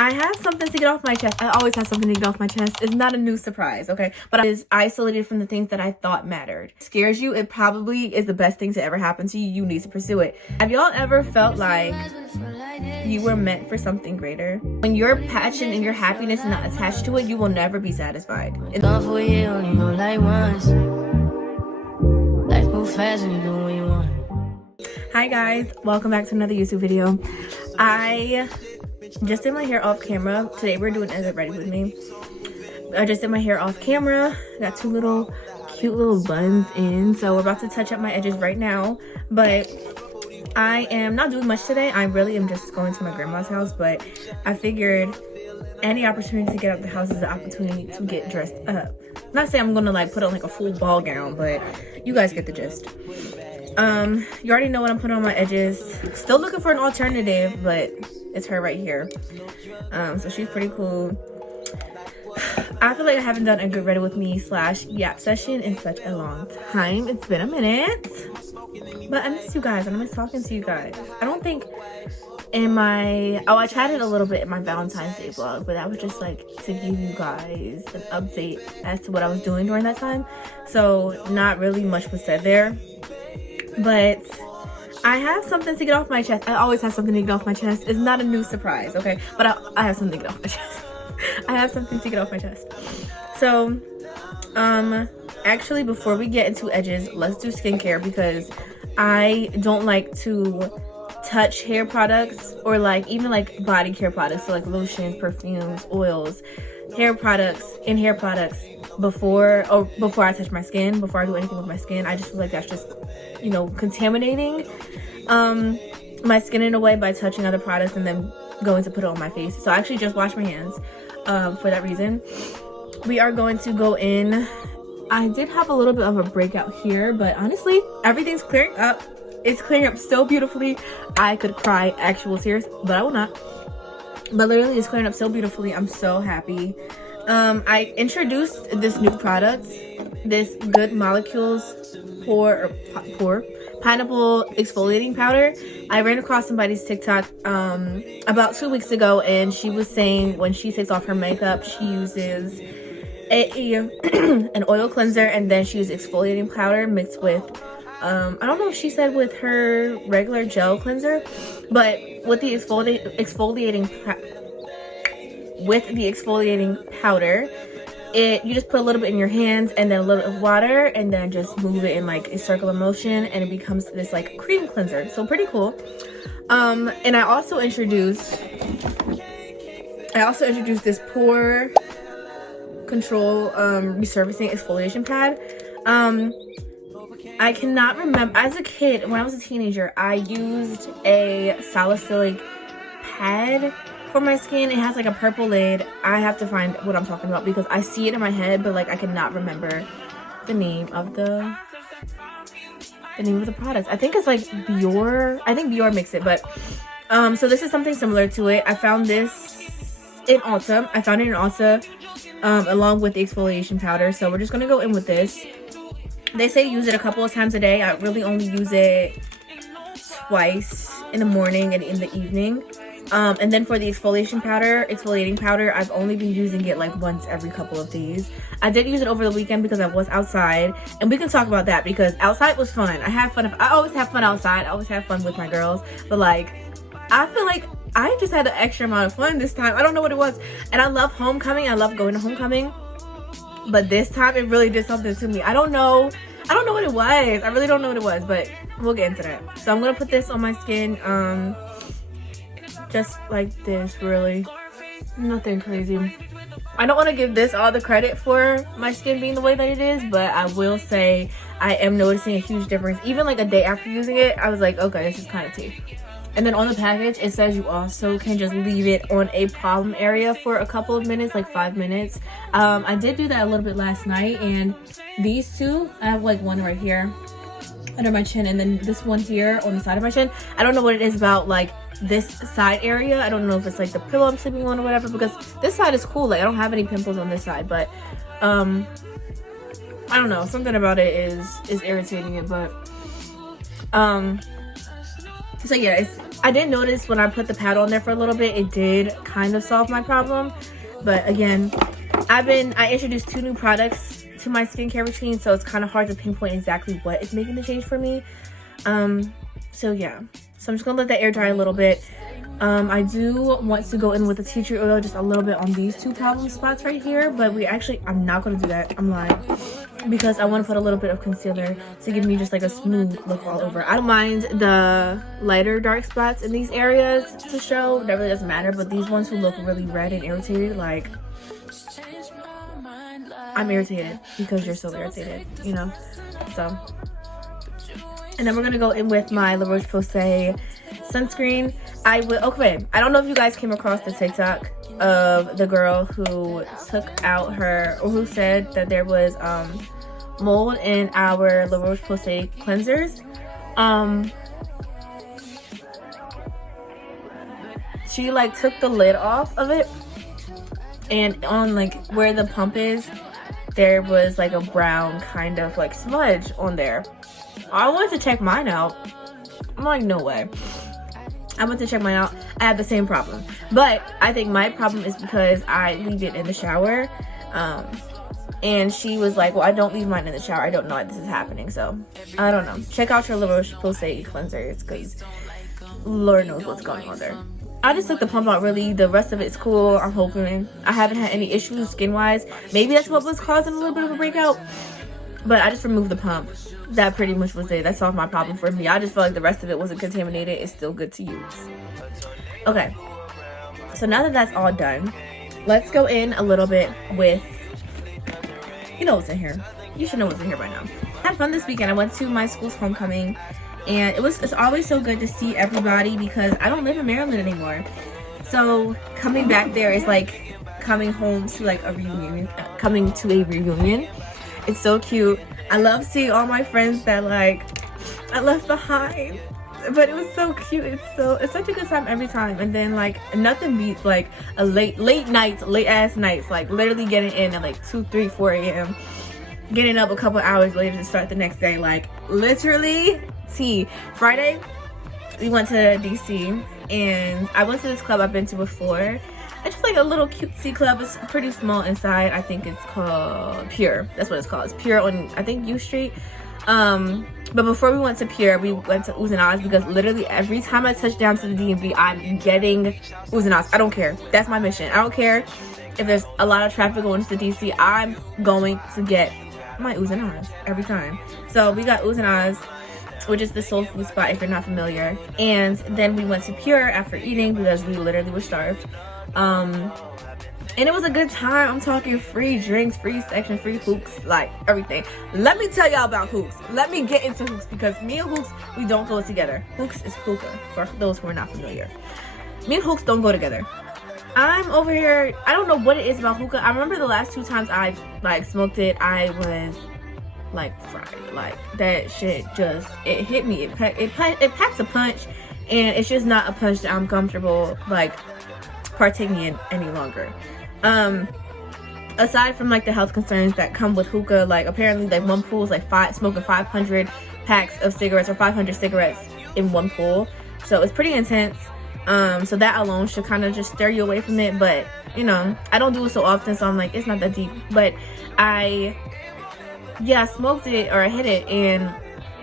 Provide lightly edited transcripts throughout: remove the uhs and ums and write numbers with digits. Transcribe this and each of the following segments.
I have something to get off my chest. I always have something to get off my chest. It's not a new surprise, okay? But it is isolated from the things that I thought mattered. It scares you. It probably is the best thing to ever happen to you. You need to pursue it. Have y'all ever felt like you were meant for something greater? When your passion and your happiness is not attached to it, you will never be satisfied. Gone for a year, only go like once. Life moves fast when you do what you want. Hi guys, welcome back to another YouTube video. I just did my hair off camera. Today we're doing Is It Ready With Me. I just did my hair off camera. Got two cute little buns in. So we're about to touch up my edges right now. But I am not doing much today. I really am just going to my grandma's house. But I figured any opportunity to get out of the house is an opportunity to get dressed up. Not saying I'm gonna like put on like a full ball gown, but you guys get the gist. You already know what I'm putting on my edges. Still looking for an alternative, but it's her right here. So she's pretty cool. I feel like I haven't done a Get Ready With Me / yap session in such a long time. It's been a minute, but I miss you guys and I miss talking to you guys. I don't think in my I chatted a little bit in my Valentine's Day vlog, but that was just like to give you guys an update as to what I was doing during that time. So not really much was said there. But I have something to get off my chest. I always have something to get off my chest. It's not a new surprise, okay? But I have something to get off my chest. I have something to get off my chest. So, actually, before we get into edges, let's do skincare because I don't like to touch hair products or like even like body care products, so like lotions, perfumes, oils, hair products before I touch my skin, before I do anything with my skin. I just feel like that's just, you know, contaminating my skin in a way by touching other products and then going to put it on my face. So I actually just washed my hands for that reason. We are going to go in. I did have a little bit of a breakout here, but honestly everything's clearing up. It's clearing up so beautifully. I could cry actual tears, but I will not. But literally it's clearing up so beautifully. I'm so happy. I introduced this new product, this Good Molecules pineapple exfoliating powder. I ran across somebody's TikTok about 2 weeks ago, and she was saying when she takes off her makeup, she uses an oil cleanser and then she uses exfoliating powder mixed with I don't know if she said with her regular gel cleanser, but with the exfoliating powder, you just put a little bit in your hands and then a little bit of water and then just move it in like a circular motion and it becomes this like cream cleanser. So pretty cool. And I also introduced this pore control resurfacing exfoliation pad. I cannot remember, as a kid, when I was a teenager, I used a salicylic pad for my skin. It has like a purple lid. I have to find what I'm talking about because I see it in my head, but like I cannot remember the name of the product. I think it's like Bior. I think Bior makes it, but so this is something similar to it. I found this in Ulta. Along with the exfoliation powder. So we're just gonna go in with this. They say use it a couple of times a day. I really only use it twice, in the morning and in the evening. And then for the exfoliating powder, I've only been using it like once every couple of days. I did use it over the weekend because I was outside, and we can talk about that because outside was fun. I always have fun outside. I always have fun with my girls, but like I feel like I just had an extra amount of fun this time. I don't know what it was. And I love homecoming. I love going to homecoming. But this time it really did something to me. I don't know what it was. I really don't know what it was, but we'll get into that. So I'm gonna put this on my skin, just like this, really. Nothing crazy. I don't want to give this all the credit for my skin being the way that it is, but I will say I am noticing a huge difference. Even like a day after using it, I was like, okay, this is kind of tea. And then on the package, it says you also can just leave it on a problem area for a couple of minutes, like 5 minutes. I did do that a little bit last night, and these two, I have like one right here under my chin, and then this one here on the side of my chin. I don't know what it is about like this side area. I don't know if it's like the pillow I'm sleeping on or whatever, because this side is cool. Like I don't have any pimples on this side, but I don't know, something about it is irritating it. But so yeah, I did notice when I put the pad on there for a little bit, it did kind of solve my problem. But again, I introduced 2 new products to my skincare routine, so it's kind of hard to pinpoint exactly what is making the change for me. So yeah, so I'm just gonna let that air dry a little bit. I do want to go in with the tea tree oil just a little bit on these 2 problem spots right here, but I'm not gonna do that. I'm lying, because I want to put a little bit of concealer to give me just like a smooth look all over. I don't mind the lighter dark spots in these areas to show, that really doesn't matter, but these ones who look really red and irritated, like, I'm irritated because you're so irritated, you know. So, and then we're gonna go in with my La Roche-Posay sunscreen. I don't know if you guys came across the TikTok of the girl who took out who said that there was mold in our La Roche-Posay cleansers. She like took the lid off of it, and on like where the pump is, there was like a brown kind of like smudge on there. I wanted to check mine out. I'm like, no way. I went to check mine out. I had the same problem, but I think my problem is because I leave it in the shower. And she was like, well, I don't leave mine in the shower. I don't know why this is happening. So I don't know. Check out your La Roche-Posay cleansers, because Lord knows what's going on there. I just took the pump out, really. The rest of it's cool. I'm hoping. I haven't had any issues skin wise. Maybe that's what was causing a little bit of a breakout, but I just removed the pump. That pretty much was it. That solved my problem for me. I just felt like the rest of it wasn't contaminated. It's still good to use. Okay, so now that that's all done, let's go in a little bit with, you know what's in here. You should know what's in here by now. I had fun this weekend. I went to my school's homecoming, and it's always so good to see everybody, because I don't live in Maryland anymore. So coming back there is like coming home to like a reunion, coming to a reunion. It's so cute. I love seeing all my friends that like I left behind, but it was so cute. It's such a good time every time. And then like nothing beats like a late ass nights, like literally getting in at like 2, 3, 4 a.m. getting up a couple hours later to start the next day. Like literally Friday we went to DC, and I went to this club I've been to before. It's just like a little cutesy club. It's pretty small inside. I think it's called Pure. That's what it's called. It's Pure on, I think, U Street. But before we went to Pure, we went to Uzana's, because literally every time I touch down to the DMV, I'm getting Uzana's. I don't care. That's my mission. I don't care if there's a lot of traffic going to DC. I'm going to get my Uzana's every time. So we got Uzana's, which is the soul food spot if you're not familiar. And then we went to Pure after eating, because we literally were starved. And it was a good time. I'm talking free drinks, free section, free hooks, like everything. Let me tell y'all about hooks. Let me get into hooks, because me and hooks, we don't go together. Hooks is hookah, for those who are not familiar. Me and hooks don't go together. I'm over here, I don't know what it is about hookah. I remember the last 2 times I like smoked it, I was like fried. Like that shit just, it hit me. It packs a punch, and it's just not a punch that I'm comfortable like partaking in any longer. Aside from like the health concerns that come with hookah, like apparently like one pool is like smoking 500 packs of cigarettes, or 500 cigarettes in one pool, so it's pretty intense. So that alone should kind of just steer you away from it, but you know, I don't do it so often, so I'm like, it's not that deep. But I smoked it, or I hit it, and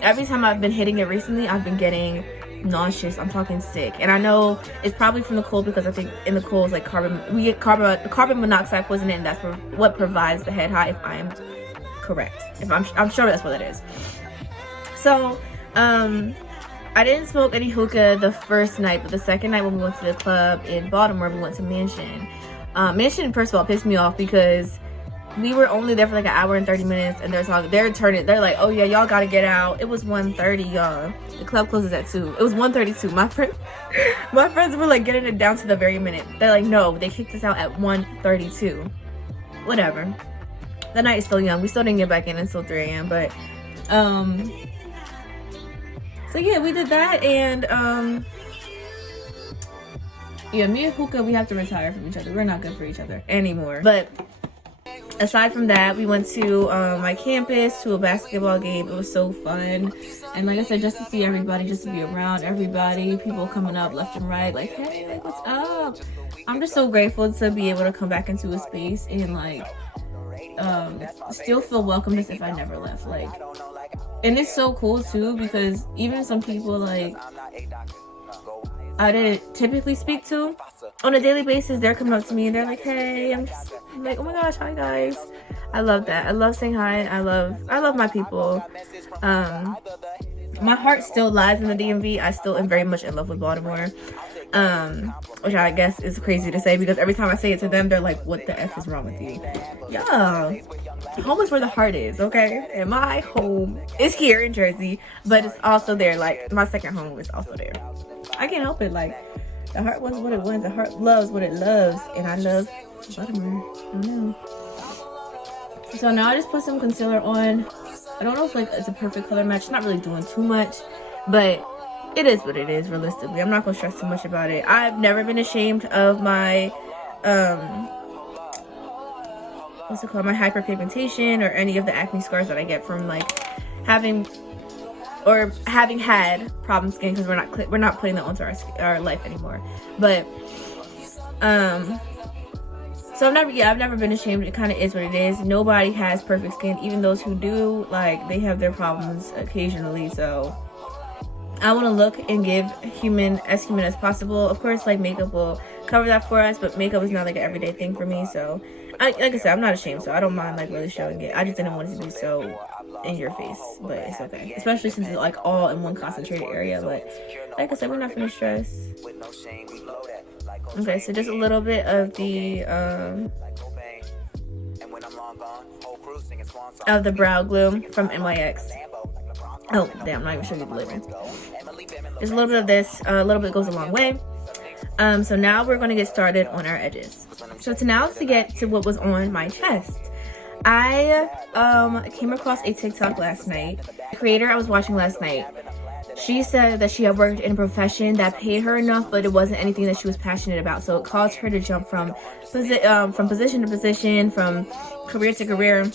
every time I've been hitting it recently, I've been getting nauseous. I'm talking sick, and I know it's probably from the cold, because I think in the cold is like we get carbon monoxide poisoning, and that's what provides the head high, if I'm correct. If I'm sure that's what it is. So I didn't smoke any hookah the first night, but the second night when we went to the club in Baltimore, we went to Mansion. Mansion, first of all, pissed me off, because we were only there for like an hour and 30 minutes, and they're like, oh yeah, y'all gotta get out. It was 1:30, y'all. The club closes at 2. It was 1:32. My friends were like getting it down to the very minute. They're like, no, they kicked us out at 1:32. Whatever. The night is still young. We still didn't get back in until 3 a.m. But so yeah, we did that, and yeah, me and hookah, we have to retire from each other. We're not good for each other anymore. But aside from that, we went to my campus to a basketball game. It was so fun, and like I said, just to see everybody, just to be around everybody, people coming up left and right, like, hey, like, what's up? I'm just so grateful to be able to come back into a space and like still feel welcome as if I never left. Like, and it's so cool too, because even some people like I didn't typically speak to on a daily basis, they're coming up to me and they're like, hey, I'm just like, oh my gosh, hi guys. I love that. I love saying hi. I love my people. My heart still lies in the DMV. I still am very much in love with Baltimore, which I guess is crazy to say, because every time I say it to them, they're like, what the F is wrong with you? Yeah, home is where the heart is, okay? And my home is here in Jersey, but it's also there. Like, my second home is also there. I can't help it. Like, the heart was what it was. The heart loves what it loves, and I love Baltimore. I don't know. So now I just put some concealer on. I don't know if like it's a perfect color match. It's not really doing too much, but it is what it is. Realistically, I'm not gonna stress too much about it. I've never been ashamed of my what's it called, my hyperpigmentation or any of the acne scars that I get from like having had problem skin, because we're not putting that onto our life anymore. But so I've never been ashamed. It kind of is what it is. Nobody has perfect skin. Even those who do, like, they have their problems occasionally. So I want to look and give as human as possible. Of course, like, makeup will cover that for us, but makeup is not like an everyday thing for me. So like I said, I'm not ashamed, so I don't mind like really showing it. I just didn't want it to be so in your face, but it's okay, especially since it's like all in one concentrated area. But like I said, we're not gonna stress. Okay, so just a little bit of the brow glue from NYX. Oh damn, I'm not even showing you the label. Just a little bit of this. A little bit goes a long way. So now we're going to get started on our edges. So to get to what was on my chest, I came across a TikTok last night. The creator I was watching last night, she said that she had worked in a profession that paid her enough, but it wasn't anything that she was passionate about. So it caused her to jump from position to position, from career to career,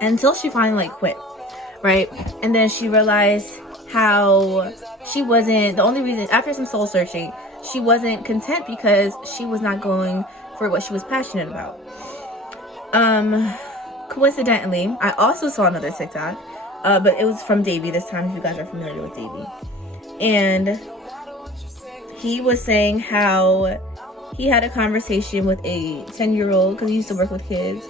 until she finally like quit, right? And then she realized how she wasn't, the only reason, after some soul searching, she wasn't content because she was not going for what she was passionate about. Coincidentally, I also saw another TikTok, but it was from Davey this time, if you guys are familiar with Davey. And he was saying how he had a conversation with a 10-year-old, because he used to work with kids.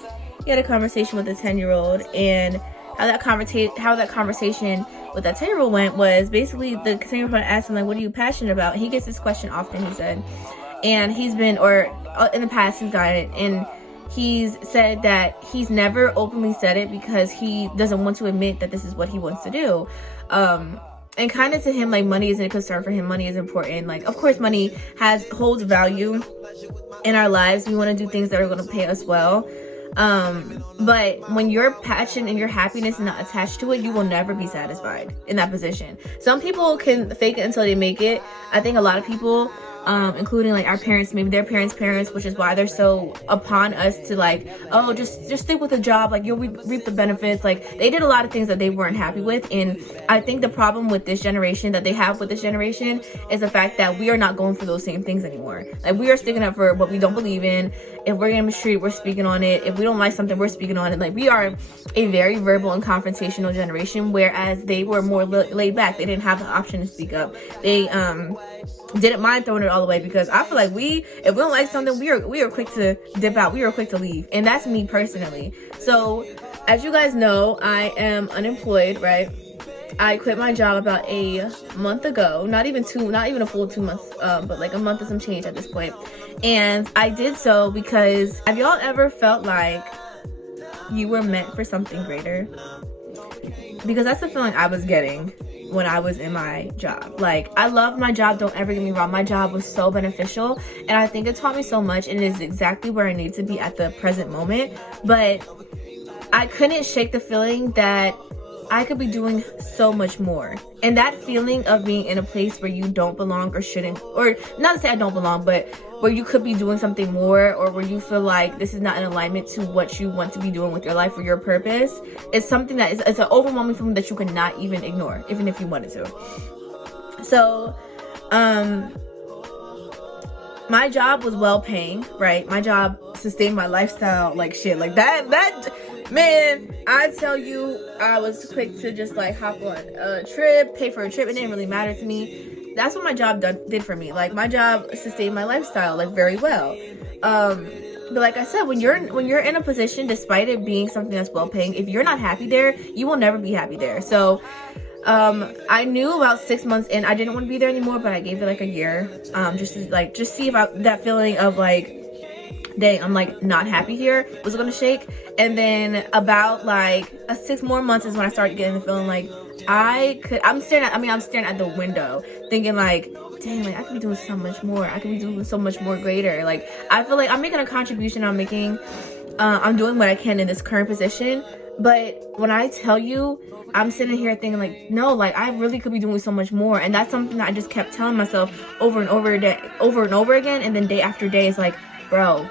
He had a conversation with a 10-year-old, and how that conversation with that 10-year-old went was basically the 10-year-old asked him, like, what are you passionate about? And he gets this question often, he said. And he's been, or in the past he's gotten it, and he's said that he's never openly said it because he doesn't want to admit that this is what he wants to do. And kind of to him, like, money isn't a concern for him. Money is important. Like, of course, money holds value in our lives. We want to do things that are going to pay us well. But when your passion and your happiness is not attached to it, you will never be satisfied in that position. Some people can fake it until they make it. I think a lot of people, including like our parents, maybe their parents, which is why they're so upon us to like, oh, just stick with a job, like you'll reap the benefits. Like, they did a lot of things that they weren't happy with. And I think the problem with this generation that they have with this generation is the fact that we are not going for those same things anymore. Like, we are sticking up for what we don't believe in. If we're getting mistreated, we're speaking on it. If we don't like something, we're speaking on it. Like, we are a very verbal and confrontational generation, whereas they were more laid back. They didn't have the option to speak up. They didn't mind throwing it all away, because I feel like if we don't like something, we are quick to dip out. We are quick to leave. And that's me personally. So as you guys know, I am unemployed, right? I quit my job about a month ago. Not even a full 2 months, but like a month and some change at this point. And I did so because, have y'all ever felt like you were meant for something greater? Because that's the feeling I was getting when I was in my job. Like, I love my job, don't ever get me wrong. My job was so beneficial, and I think it taught me so much, and it is exactly where I need to be at the present moment. But I couldn't shake the feeling that I could be doing so much more. And that feeling of being in a place where you don't belong or shouldn't, or not to say I don't belong, but where you could be doing something more, or where you feel like this is not in alignment to what you want to be doing with your life or your purpose, it's something that it's an overwhelming feeling that you cannot even ignore, even if you wanted to. So my job was well paying, right? My job sustained my lifestyle like shit. Like that man, I tell you, I was quick to just like hop on a trip, pay for a trip. It didn't really matter to me. That's what my job did for me. Like my job sustained my lifestyle like very well. But like I said, when you're in a position, despite it being something that's well paying, if you're not happy there, you will never be happy there. So I knew about 6 months in I didn't want to be there anymore, but I gave it like a year, just see if that feeling of like, dang, I'm like not happy here was gonna shake. And then about like 6 more months is when I started getting the feeling like I'm staring at the window thinking like, dang, like I could be doing so much more, I could be doing so much more greater. Like I feel like I'm making a contribution, I'm doing what I can in this current position. But when I tell you, I'm sitting here thinking like, no, like I really could be doing so much more. And that's something that I just kept telling myself over and over again. And then day after day, it's like, bro.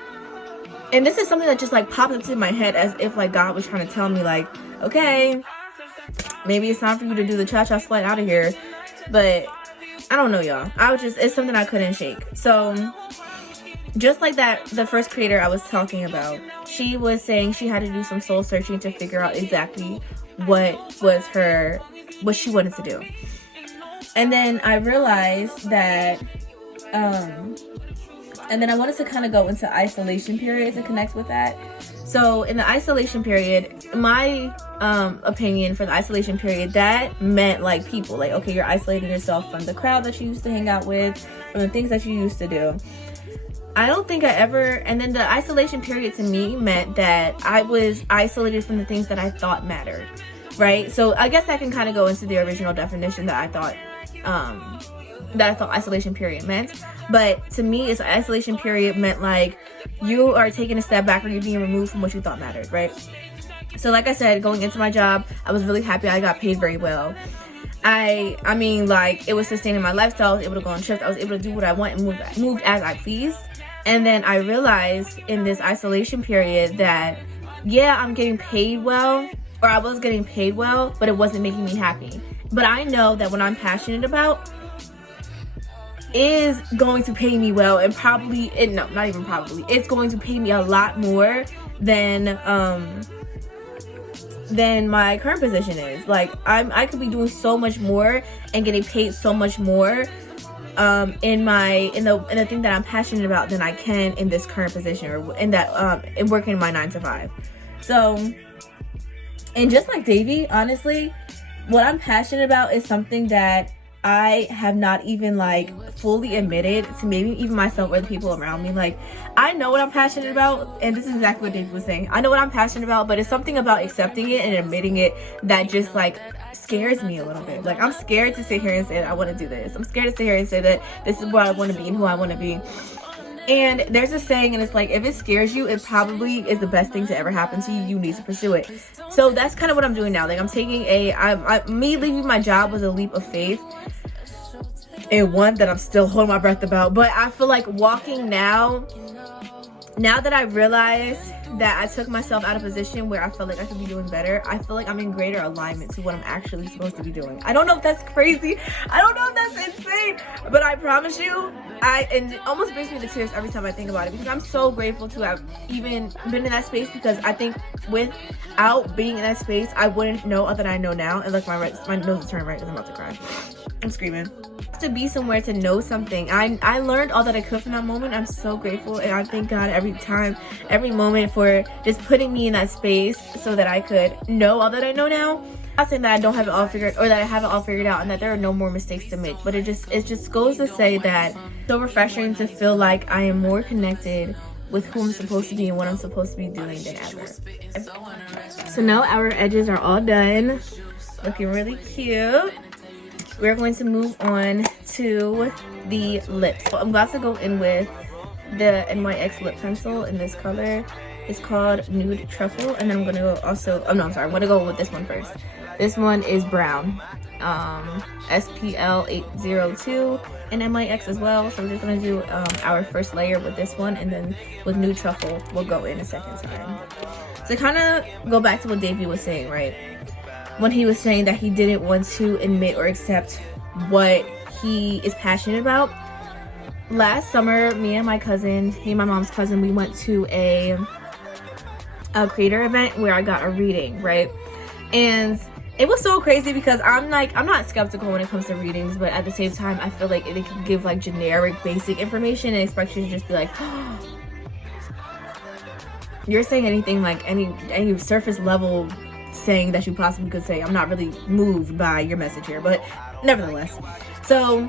And this is something that just like popped into my head as if like God was trying to tell me like, okay, maybe it's time for you to do the cha-cha slide out of here. But I don't know, y'all. It's something I couldn't shake. So just like that, the first creator I was talking about, she was saying she had to do some soul searching to figure out exactly what she wanted to do. And then I realized that and then I wanted to kind of go into isolation period to connect with that. So in the isolation period, my opinion for the isolation period, that meant like people, like, okay, you're isolating yourself from the crowd that you used to hang out with, from the things that you used to do. I don't think I ever, and then the isolation period to me meant that I was isolated from the things that I thought mattered, right? So I guess that can kind of go into the original definition that I thought isolation period meant. But to me, it's isolation period meant like you are taking a step back or you're being removed from what you thought mattered, right? So like I said, going into my job, I was really happy. I got paid very well. I mean, like, it was sustaining my lifestyle. I was able to go on trips. I was able to do what I want and move as I pleased. And then I realized in this isolation period that, yeah, I'm getting paid well, or I was getting paid well, but it wasn't making me happy. But I know that what I'm passionate about is going to pay me well, and not even probably, it's going to pay me a lot more than my current position is. Like, I could be doing so much more and getting paid so much more in the thing that I'm passionate about than I can in this current position, or in working my 9 to 5. So, and just like Davey, honestly, what I'm passionate about is something that I have not even like fully admitted to maybe even myself or the people around me. Like, I know what I'm passionate about, and this is exactly what Dave was saying. I know what I'm passionate about, but it's something about accepting it and admitting it that just like scares me a little bit. Like, I'm scared to sit here and say that I want to do this. I'm scared to sit here and say that this is what I want to be and who I want to be. And there's a saying, and it's like, if it scares you, it probably is the best thing to ever happen to you. You need to pursue it. So that's kind of what I'm doing now. Like, I'm taking me leaving my job was a leap of faith, and one that I'm still holding my breath about. But I feel like walking now that I realize that I took myself out of a position where I felt like I could be doing better, I feel like I'm in greater alignment to what I'm actually supposed to be doing. I don't know if that's crazy. I don't know if that's insane. But I promise you, and it almost brings me to tears every time I think about it, because I'm so grateful to have even been in that space, because I think without being in that space, I wouldn't know all that I know now. And like my nose is turning red because I'm about to cry. I'm screaming. To be somewhere, to know something. I learned all that I could from that moment. I'm so grateful, and I thank God every moment for just putting me in that space so that I could know all that I know now. I'm not saying that I don't have it all figured, or that I have it all figured out and that there are no more mistakes to make, but it just goes to say that it's so refreshing to feel like I am more connected with who I'm supposed to be and what I'm supposed to be doing than ever. So now our edges are all done, looking really cute. We're going to move on to the lips. So I'm about to go in with the NYX lip pencil in this color. It's called Nude Truffle, and then I'm going to go I'm going to go with this one first. This one is brown. SPL802 and MIX as well. So we're just gonna do our first layer with this one, and then with new truffle we'll go in a second time. So kind of go back to what Davey was saying, right? When he was saying that he didn't want to admit or accept what he is passionate about. Last summer, me and my mom's cousin, we went to a creator event where I got a reading, right? And it was so crazy because I'm not skeptical when it comes to readings, but at the same time, I feel like it can give like generic, basic information and expect you to just be like, oh, you're saying anything like any surface level saying that you possibly could say. I'm not really moved by your message here, but nevertheless. So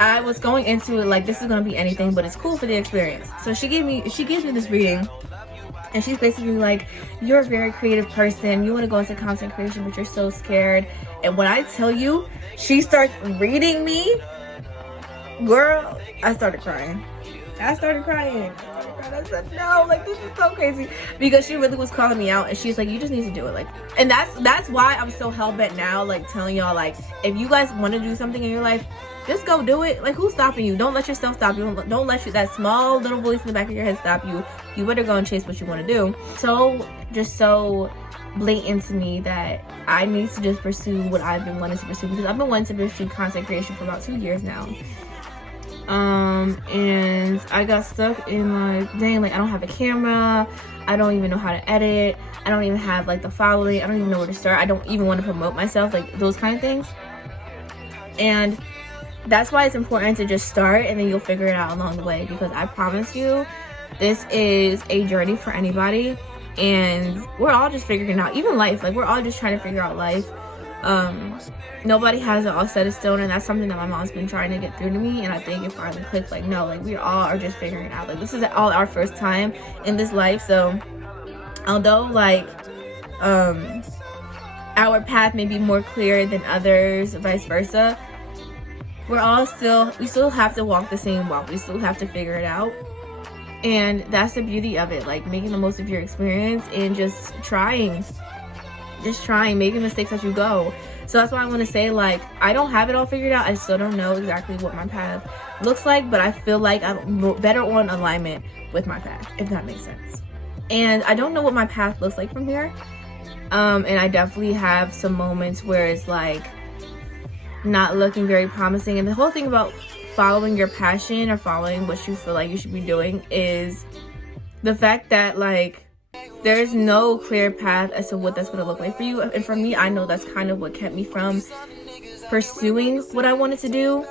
I was going into it like this is gonna be anything, but it's cool for the experience. So she gives me this reading. And she's basically like, you're a very creative person. You want to go into content creation, but you're so scared. And when I tell you, she starts reading me, girl, I started crying. I said, no, like, this is so crazy. Because she really was calling me out. And she's like, you just need to do it. Like, and that's why I'm so hell-bent now, like, telling y'all, like, if you guys want to do something in your life, just go do it. Like, who's stopping you? Don't let yourself stop you. Don't let that small little voice in the back of your head stop you. You better go and chase what you want to do. Just so blatant to me that I need to just pursue what I've been wanting to pursue, because I've been wanting to pursue content creation for about 2 years now. And I got stuck in like, dang, like I don't have a camera. I don't even know how to edit. I don't even have like the following. I don't even know where to start. I don't even want to promote myself, like those kind of things. And that's why it's important to just start, and then you'll figure it out along the way, because I promise you, this is a journey for anybody, and we're all just figuring it out. Even life, like we're all just trying to figure out life. Nobody has it all set in stone, and that's something that my mom's been trying to get through to me, and I think it finally clicked. Like, no, like we all are just figuring it out. Like, this is all our first time in this life, so although like our path may be more clear than others, vice versa, we still have to walk the same walk. We still have to figure it out. And that's the beauty of it, like making the most of your experience and just trying, making mistakes as you go. So that's why I want to say, like, I don't have it all figured out. I still don't know exactly what my path looks like, but I feel like I'm better on alignment with my path, if that makes sense. And I don't know what my path looks like from here. And I definitely have some moments where it's like not looking very promising. And the whole thing about following your passion or following what you feel like you should be doing is the fact that like there's no clear path as to what that's going to look like for you. And for me, I know that's kind of what kept me from pursuing what I wanted to do,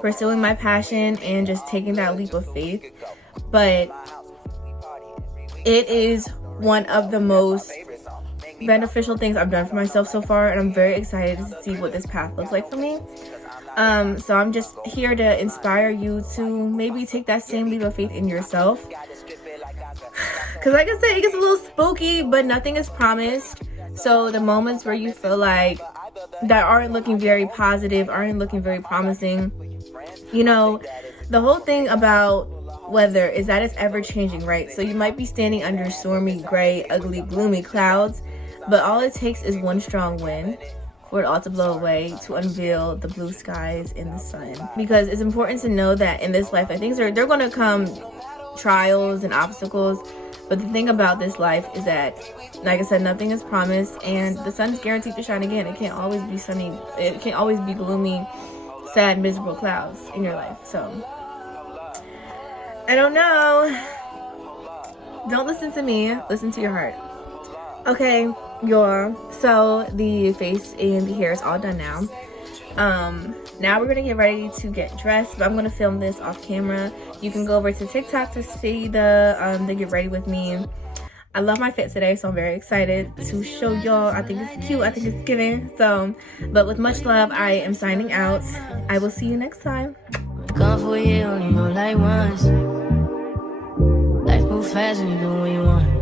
pursuing my passion, and just taking that leap of faith. But it is one of the most beneficial things I've done for myself so far, and I'm very excited to see what this path looks like for me. So I'm just here to inspire you to maybe take that same leap of faith in yourself. Because like I said, it gets a little spooky, but nothing is promised. So the moments where you feel like that aren't looking very positive, aren't looking very promising, you know, the whole thing about weather is that it's ever changing, right? So you might be standing under stormy, gray, ugly, gloomy clouds, but all it takes is one strong wind for it all to blow away, to unveil the blue skies and the sun. Because it's important to know that in this life, like, they're going to come trials and obstacles, but the thing about this life is that, like I said, nothing is promised, and the sun is guaranteed to shine again. It can't always be sunny. It can't always be gloomy, sad, miserable clouds in your life. So I don't know. Don't listen to me. Listen to your heart. Okay, y'all. So the face and the hair is all done now. Now we're gonna get ready to get dressed, but I'm gonna film this off camera. You can go over to TikTok to see the get ready with me. I love my fit today, so I'm very excited to show y'all. I think it's cute. I think it's giving. So, but with much love, I am signing out. I will see you next time. Gone for a year, only know like once. Life move fast and you do what you want.